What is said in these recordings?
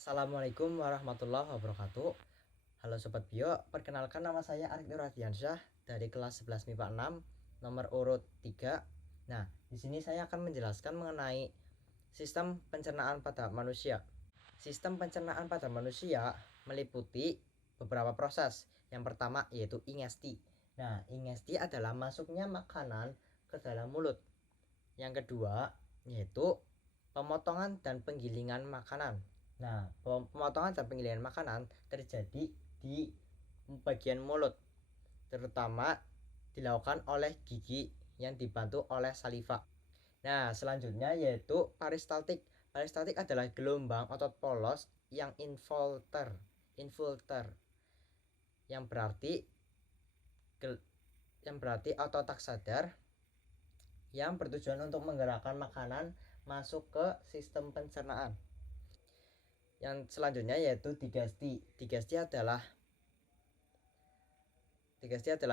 Assalamualaikum warahmatullahi wabarakatuh. Halo Sobat Bio, perkenalkan nama saya Arik Nur Radiansyah dari kelas 11 MIPA 6 nomor urut 3. Nah, di sini saya akan menjelaskan mengenai sistem pencernaan pada manusia. Sistem pencernaan pada manusia meliputi beberapa proses. Yang pertama yaitu ingesti. Nah, ingesti adalah masuknya makanan ke dalam mulut. Yang kedua yaitu pemotongan dan penggilingan makanan. Nah, pemotongan dan penggilingan makanan terjadi di bagian mulut, terutama dilakukan oleh gigi yang dibantu oleh saliva. Nah, selanjutnya yaitu peristaltik. Peristaltik adalah gelombang otot polos yang infilter yang berarti otot tak sadar yang bertujuan untuk menggerakkan makanan masuk ke sistem pencernaan. Yang selanjutnya yaitu digesti. Digesti adalah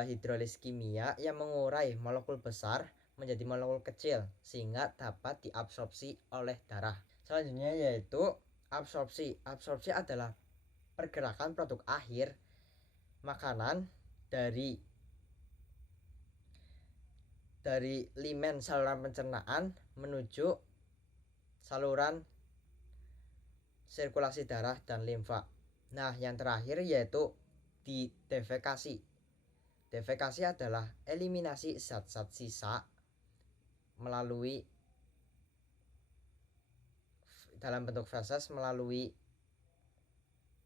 hidrolis kimia yang mengurai molekul besar menjadi molekul kecil sehingga dapat diabsorpsi oleh darah. Selanjutnya yaitu absorpsi. Absorpsi adalah pergerakan produk akhir makanan dari limen saluran pencernaan menuju saluran sirkulasi darah dan limfa. Nah, yang terakhir yaitu defekasi. Defekasi adalah eliminasi zat-zat sisa melalui dalam bentuk feses melalui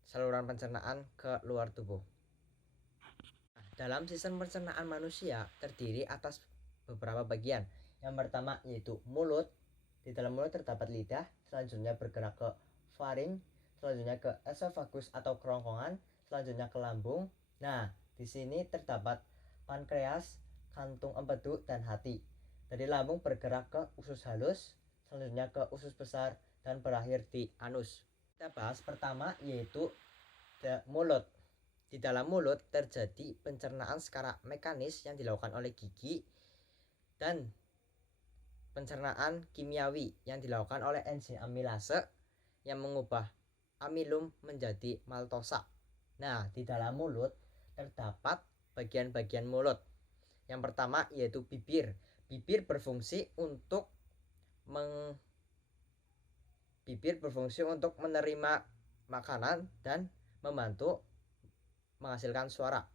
saluran pencernaan ke luar tubuh. Nah, dalam sistem pencernaan manusia terdiri atas beberapa bagian. Yang pertama yaitu mulut. Di dalam mulut terdapat lidah, selanjutnya bergerak ke faring, selanjutnya ke esofagus atau kerongkongan, selanjutnya ke lambung. Nah, di sini terdapat pankreas, kantung empedu dan hati. Dari lambung bergerak ke usus halus, selanjutnya ke usus besar dan berakhir di anus. Kita bahas pertama yaitu mulut. Di dalam mulut terjadi pencernaan secara mekanis yang dilakukan oleh gigi dan pencernaan kimiawi yang dilakukan oleh enzim amilase yang mengubah amilum menjadi maltosa. Nah, di dalam mulut terdapat bagian-bagian mulut. Yang pertama yaitu bibir. Bibir berfungsi untuk menerima makanan dan membantu menghasilkan suara.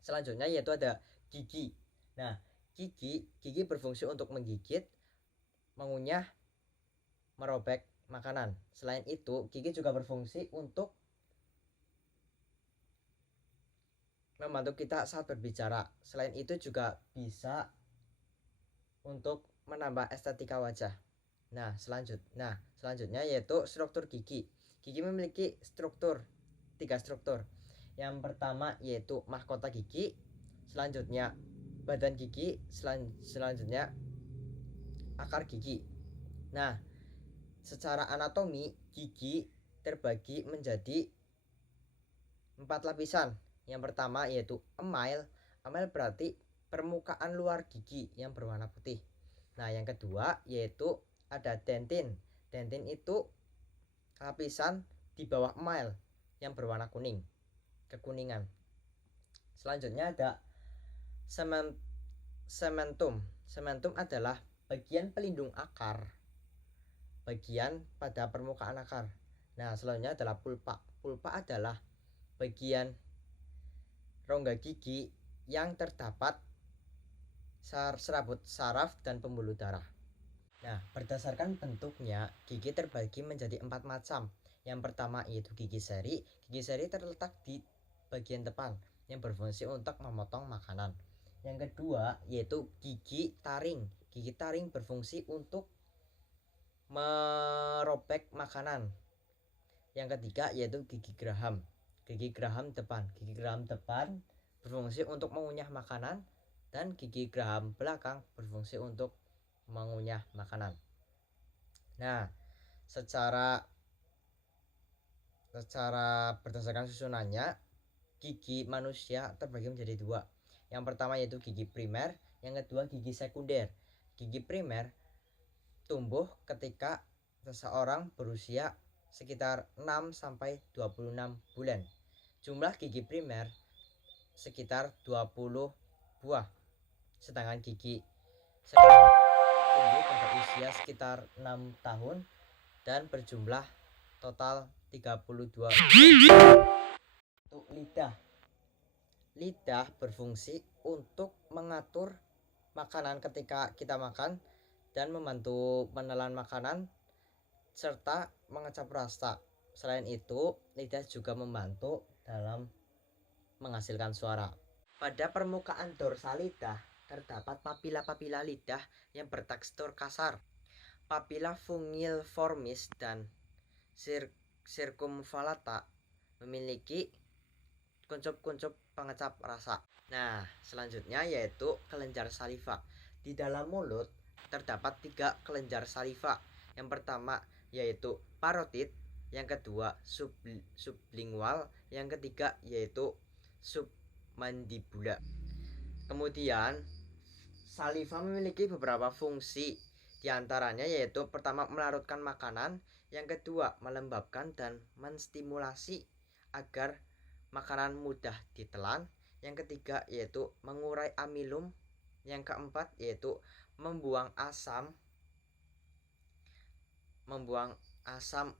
Selanjutnya yaitu ada gigi. Nah, gigi berfungsi untuk menggigit, mengunyah, merobek makanan. Selain itu, gigi juga berfungsi untuk membantu kita saat berbicara. Selain itu juga bisa untuk menambah estetika wajah. Nah, selanjutnya yaitu struktur gigi. Gigi memiliki tiga struktur. Yang pertama yaitu mahkota gigi, selanjutnya badan gigi, selanjutnya akar gigi. Nah, secara anatomi gigi terbagi menjadi 4 lapisan. Yang pertama yaitu email. Email berarti permukaan luar gigi yang berwarna putih. Nah, yang kedua yaitu ada dentin. Dentin itu lapisan di bawah email yang berwarna kekuningan. Selanjutnya ada sementum. Sementum adalah bagian pelindung akar, bagian pada permukaan akar. Nah, selanjutnya adalah pulpa. Pulpa adalah bagian rongga gigi yang terdapat serabut saraf dan pembuluh darah. Nah, berdasarkan bentuknya, gigi terbagi menjadi 4 macam. Yang pertama yaitu gigi seri. Gigi seri terletak di bagian depan yang berfungsi untuk memotong makanan. Yang kedua yaitu gigi taring. Gigi taring berfungsi untuk merobek makanan. Yang ketiga yaitu gigi geraham. Gigi geraham depan. Gigi geraham depan berfungsi untuk mengunyah makanan dan gigi geraham belakang berfungsi untuk mengunyah makanan. Nah, secara berdasarkan susunannya, gigi manusia terbagi menjadi 2. Yang pertama yaitu gigi primer, yang kedua gigi sekunder. Gigi primer tumbuh ketika seseorang berusia sekitar 6 sampai 26 bulan. Jumlah gigi primer sekitar 20 buah. Sedangkan gigi sekundер tumbuh pada usia sekitar 6 tahun dan berjumlah total 32 buah. Untuk lidah. Lidah berfungsi untuk mengatur makanan ketika kita makan dan membantu menelan makanan serta mengecap rasa. Selain itu, lidah juga membantu dalam menghasilkan suara. Pada permukaan dorsal lidah terdapat papila-papila lidah yang bertekstur kasar. Papila fungiformis dan circumvallata memiliki kuncup-kuncup pengecap rasa. Nah, selanjutnya yaitu kelenjar saliva. Di dalam mulut terdapat 3 kelenjar saliva. Yang pertama yaitu parotid, yang kedua sublingual, yang ketiga yaitu submandibula. Kemudian saliva memiliki beberapa fungsi. Di antaranya yaitu pertama melarutkan makanan, yang kedua melembabkan dan menstimulasi agar makanan mudah ditelan, yang ketiga yaitu mengurai amilum, yang keempat yaitu membuang asam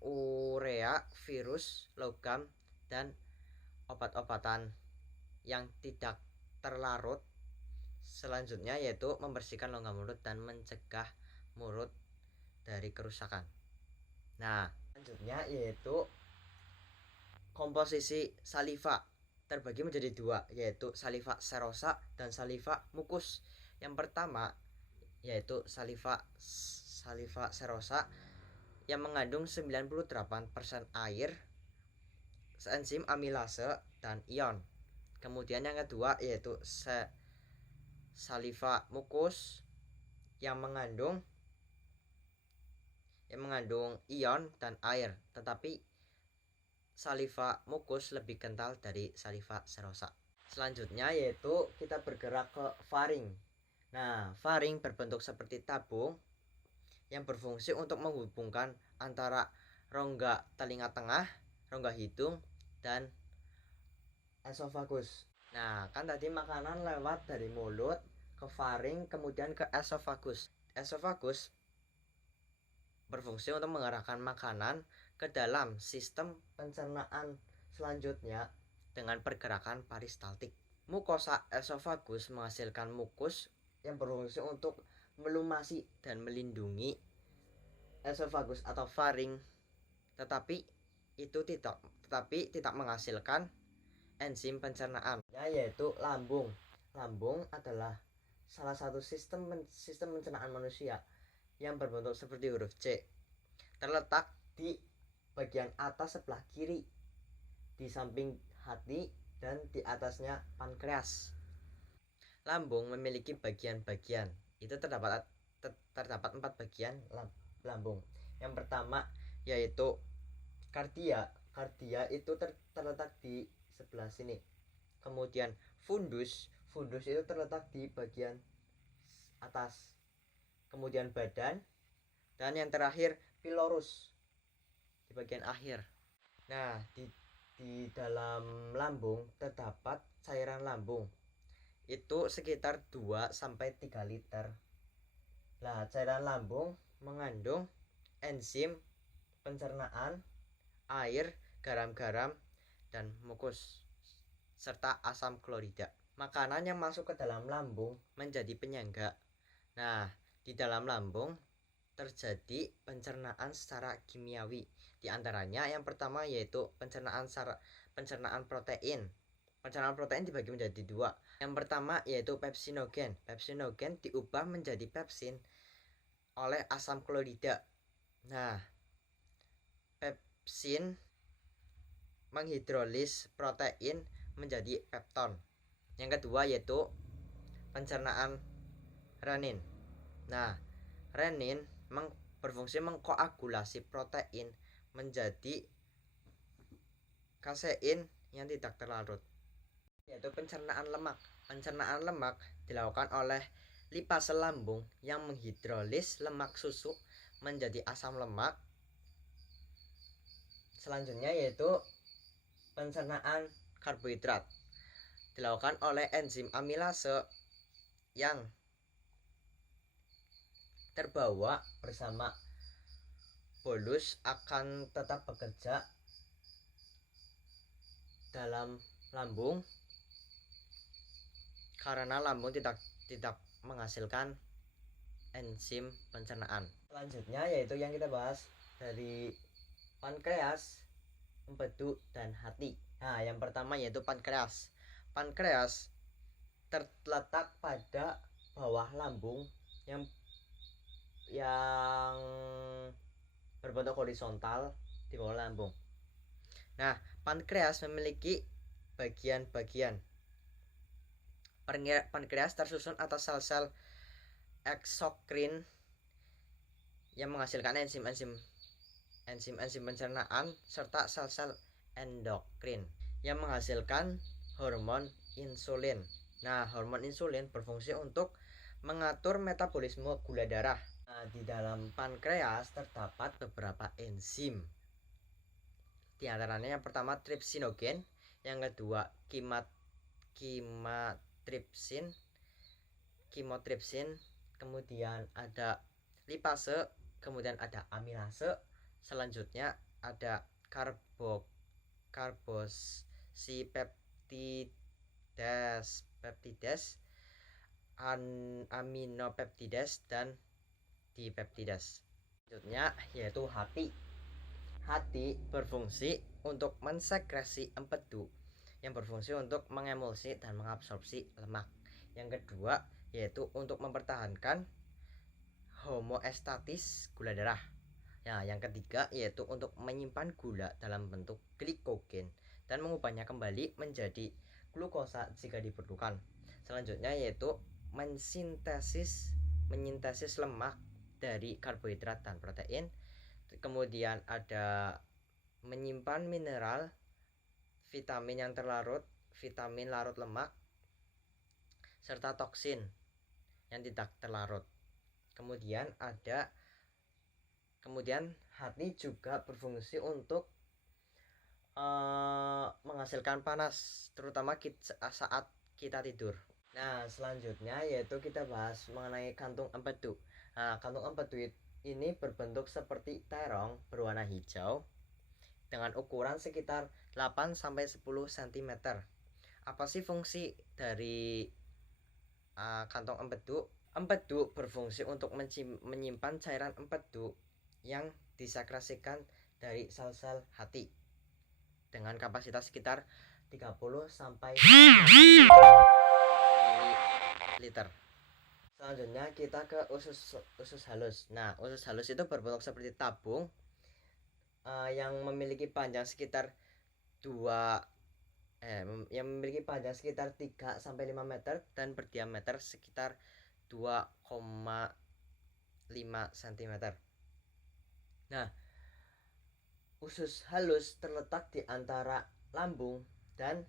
urea, virus, logam, dan obat-obatan yang tidak terlarut. Selanjutnya yaitu membersihkan longga mulut dan mencegah mulut dari kerusakan. Nah, selanjutnya yaitu komposisi saliva terbagi menjadi 2, yaitu saliva serosa dan saliva mukus. Yang pertama yaitu saliva serosa yang mengandung 98% air, enzim amilase dan ion. Kemudian yang kedua yaitu saliva mukus yang mengandung ion dan air, tetapi saliva mukus lebih kental dari saliva serosa. Selanjutnya yaitu kita bergerak ke faring. Nah, faring berbentuk seperti tabung yang berfungsi untuk menghubungkan antara rongga telinga tengah, rongga hidung, dan esofagus. Nah, kan tadi makanan lewat dari mulut ke faring kemudian ke esofagus. Esofagus berfungsi untuk mengarahkan makanan ke dalam sistem pencernaan selanjutnya dengan pergerakan peristaltik. Mukosa esofagus menghasilkan mukus yang berfungsi untuk melumasi dan melindungi esofagus atau faring, tetapi tidak menghasilkan enzim pencernaan, yaitu lambung. Lambung adalah salah satu sistem pencernaan manusia yang berbentuk seperti huruf C. Terletak di bagian atas sebelah kiri, di samping hati dan di atasnya pankreas. Lambung memiliki bagian-bagian. Itu terdapat 4 bagian lambung. Yang pertama yaitu kardia. Kardia itu terletak di sebelah sini. Kemudian fundus itu terletak di bagian atas. Kemudian badan, dan yang terakhir pilorus di bagian akhir. Nah, di dalam lambung terdapat cairan lambung. Itu sekitar 2 sampai 3 liter. Nah, cairan lambung mengandung enzim pencernaan, air, garam-garam, dan mukus serta asam klorida. Makanan yang masuk ke dalam lambung menjadi penyangga. Nah, di dalam lambung terjadi pencernaan secara kimiawi. Di antaranya yang pertama yaitu pencernaan protein. Pencernaan protein dibagi menjadi 2. Yang pertama yaitu pepsinogen. Pepsinogen diubah menjadi pepsin oleh asam klorida. Nah, pepsin menghidrolis protein menjadi pepton. Yang kedua yaitu pencernaan renin. Nah, renin berfungsi mengkoagulasi protein menjadi kasein yang tidak terlarut. Yaitu pencernaan lemak. Pencernaan lemak dilakukan oleh lipase lambung yang menghidrolis lemak susu menjadi asam lemak selanjutnya yaitu pencernaan karbohidrat dilakukan oleh enzim amilase yang terbawa bersama bolus akan tetap bekerja dalam lambung karena lambung tidak menghasilkan enzim pencernaan. Selanjutnya yaitu yang kita bahas dari pankreas, empedu, dan hati. Nah, yang pertama yaitu pankreas. Pankreas terletak pada bawah lambung yang berbentuk horizontal di bawah lambung. Nah, pankreas memiliki bagian-bagian. Pankreas tersusun atas sel-sel eksokrin yang menghasilkan enzim pencernaan serta sel-sel endokrin yang menghasilkan hormon insulin. Nah, hormon insulin berfungsi untuk mengatur metabolisme gula darah. Nah, di dalam pankreas terdapat beberapa enzim. Di antaranya yang pertama tripsinogen, yang kedua kimotripsin, kemudian ada lipase, kemudian ada amilase, selanjutnya ada karbosipeptides, aminopeptides, dan dipeptides. Selanjutnya yaitu hati. Hati berfungsi untuk mensekresi empedu yang berfungsi untuk mengemulsi dan mengabsorpsi lemak. Yang kedua yaitu untuk mempertahankan homeostatis gula darah. Nah, yang ketiga yaitu untuk menyimpan gula dalam bentuk glikogen dan mengubahnya kembali menjadi glukosa jika diperlukan. Selanjutnya yaitu menyintesis lemak dari karbohidrat dan protein. Kemudian ada menyimpan mineral, vitamin yang terlarut, vitamin larut lemak, serta toksin yang tidak terlarut. Kemudian hati juga berfungsi untuk menghasilkan panas, terutama saat kita tidur. Nah, selanjutnya yaitu kita bahas mengenai kantung empedu. Nah, kantung empedu ini berbentuk seperti terong berwarna hijau dengan ukuran sekitar 8-10 cm. Apa sih fungsi dari kantong empedu? Empedu berfungsi untuk menyimpan cairan empedu yang disekresikan dari sel-sel hati dengan kapasitas sekitar 30-50 ml. Selanjutnya kita ke usus halus. Nah, usus halus itu berbentuk seperti tabung yang memiliki panjang sekitar 3-5 meter dan berdiameter sekitar 2,5 cm. Nah, usus halus terletak di antara lambung dan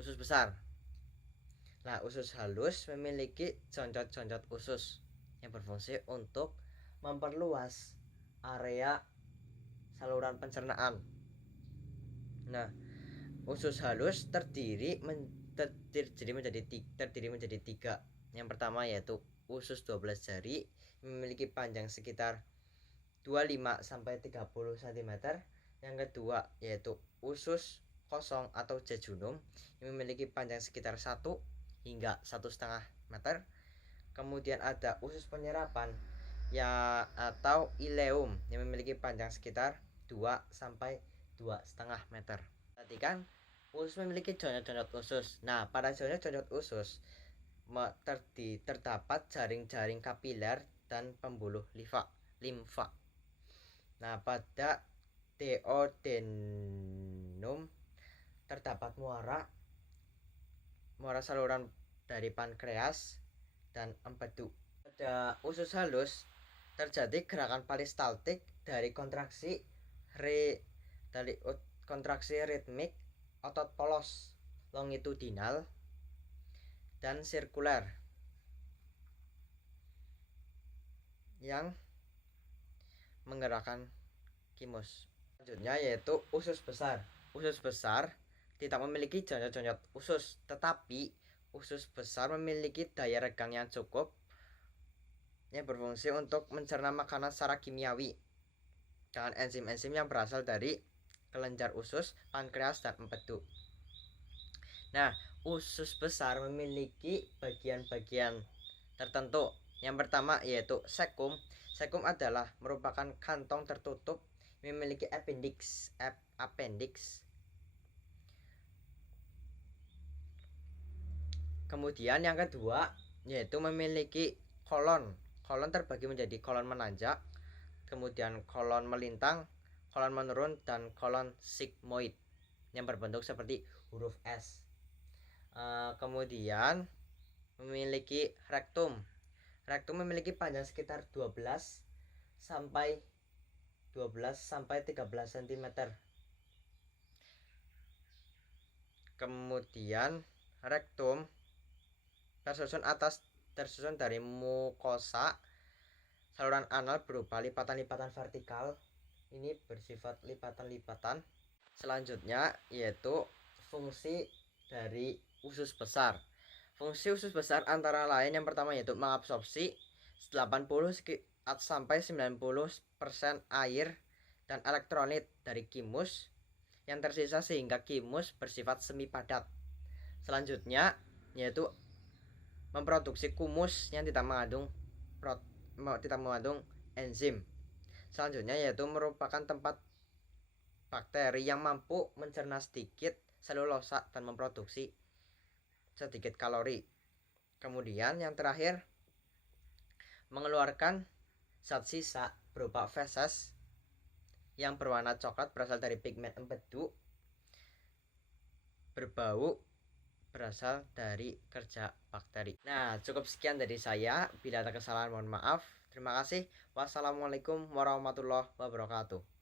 usus besar. Nah, usus halus memiliki jonjot-jonjot usus yang berfungsi untuk memperluas area saluran pencernaan. Nah, usus halus terdiri menjadi tiga. Yang pertama yaitu usus 12 jari memiliki panjang sekitar 25-30 cm. Yang kedua yaitu usus kosong atau jejunum yang memiliki panjang sekitar 1 hingga 1,5 meter. Kemudian ada usus penyerapan atau ileum yang memiliki panjang sekitar 2-2,5 meter. Perhatikan, usus memiliki jonjot-jonjot usus. Nah, pada jonjot-jonjot usus terdapat jaring-jaring kapiler dan pembuluh limfa. Nah, pada duodenum terdapat muara saluran dari pankreas dan empedu. Pada usus halus terjadi gerakan peristaltik dari kontraksi ritmik otot polos longitudinal dan sirkuler yang menggerakkan kimus. Selanjutnya yaitu usus besar. Usus besar tidak memiliki jonjot-jonjot usus, tetapi usus besar memiliki daya regang yang cukup yang berfungsi untuk mencerna makanan secara kimiawi dengan enzim-enzim yang berasal dari kelenjar usus, pankreas, dan empedu. Nah, usus besar memiliki bagian-bagian tertentu. Yang pertama yaitu sekum. Sekum adalah merupakan kantong tertutup memiliki appendix. Kemudian yang kedua yaitu memiliki kolon. Kolon terbagi menjadi kolon menanjak, kemudian kolon melintang, kolon menurun, dan kolon sigmoid yang berbentuk seperti huruf S. Kemudian memiliki rektum. Rektum memiliki panjang sekitar 12 sampai 13 cm. Kemudian rektum tersusun dari mukosa saluran anal berupa lipatan-lipatan vertikal. Ini bersifat lipatan-lipatan. Selanjutnya yaitu fungsi dari usus besar. Fungsi usus besar antara lain yang pertama yaitu mengabsorpsi 80 sampai 90% air dan elektrolit dari kimus yang tersisa sehingga kimus bersifat semi padat. Selanjutnya yaitu memproduksi kumus yang tidak mengandung enzim. Selanjutnya yaitu merupakan tempat bakteri yang mampu mencerna sedikit selulosa dan memproduksi sedikit kalori. Kemudian yang terakhir mengeluarkan zat sisa berupa feses yang berwarna coklat berasal dari pigmen empedu, berbau berasal dari kerja bakteri. Nah, cukup sekian dari saya. Bila ada kesalahan mohon maaf. Terima kasih. Wassalamualaikum warahmatullahi wabarakatuh.